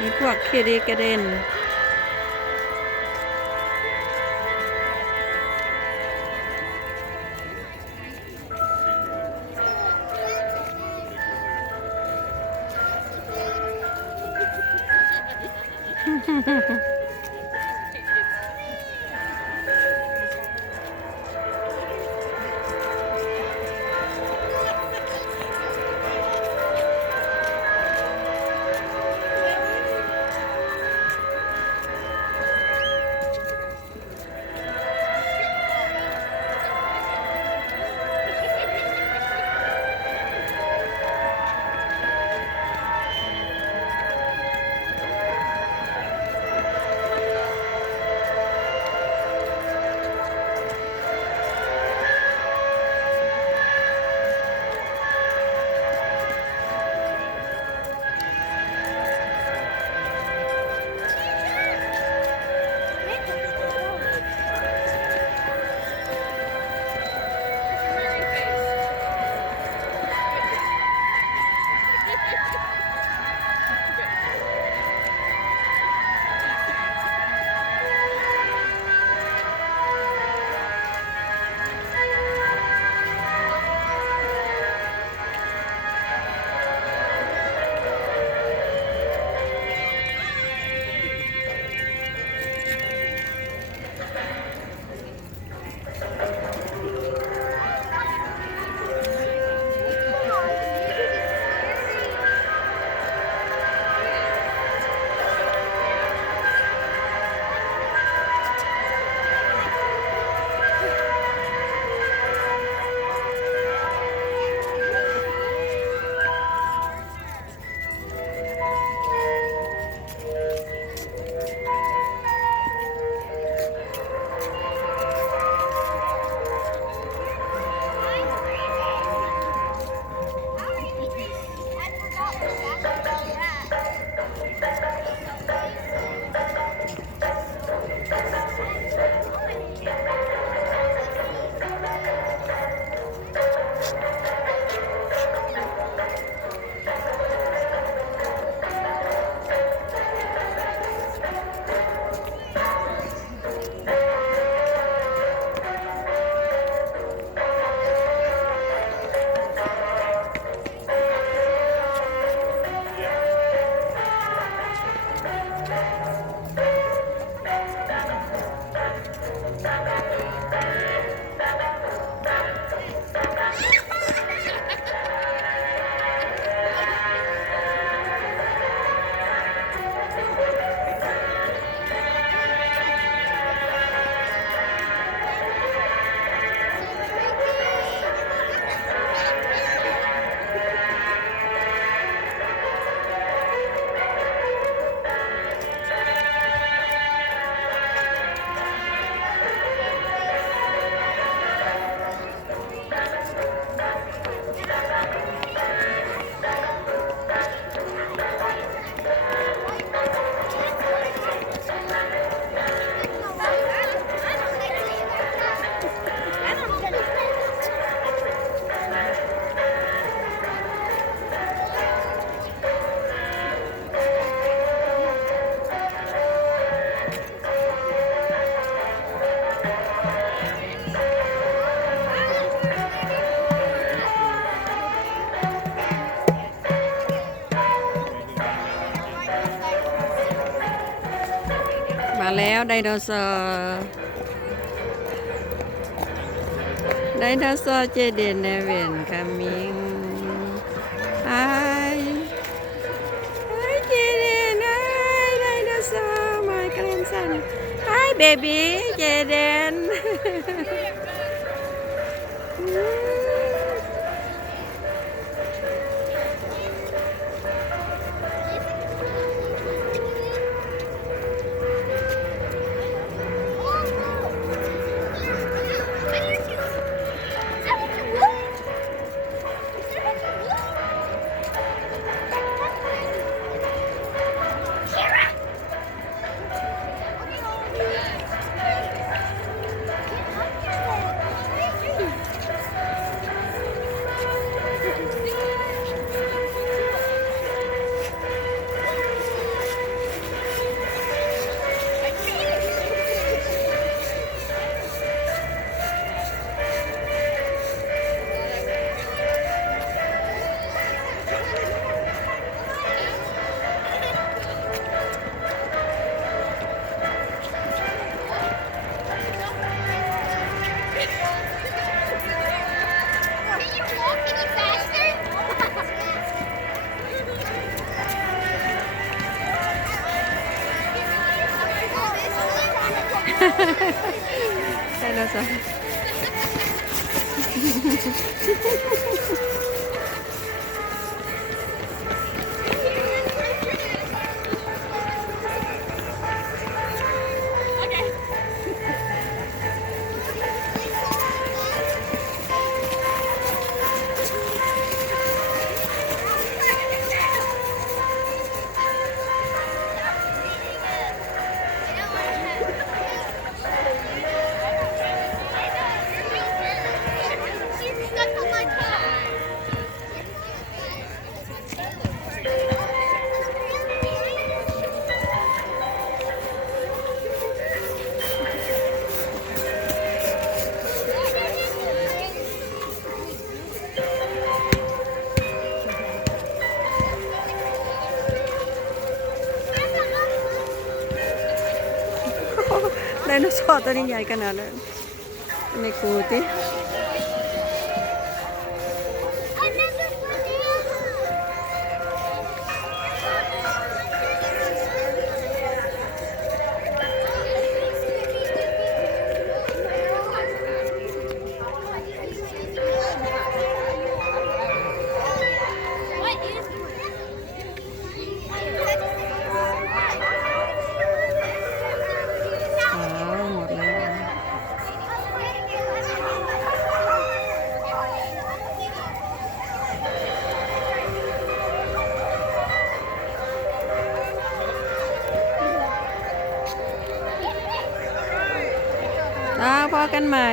มีพวกเคดีกระเด็นมาแล้วไดโนเสาร์เจเดนเนเวนคัมมิงไฮเจเดนไฮไดโนเสาร์ my grandson hi baby เจเดน ไดโนเสาร์ ไดโนเสาร์ตัวนี้ใหญ่ขนาดนั้นในกูติอ้าวหมดแล้ว พอกันใหม่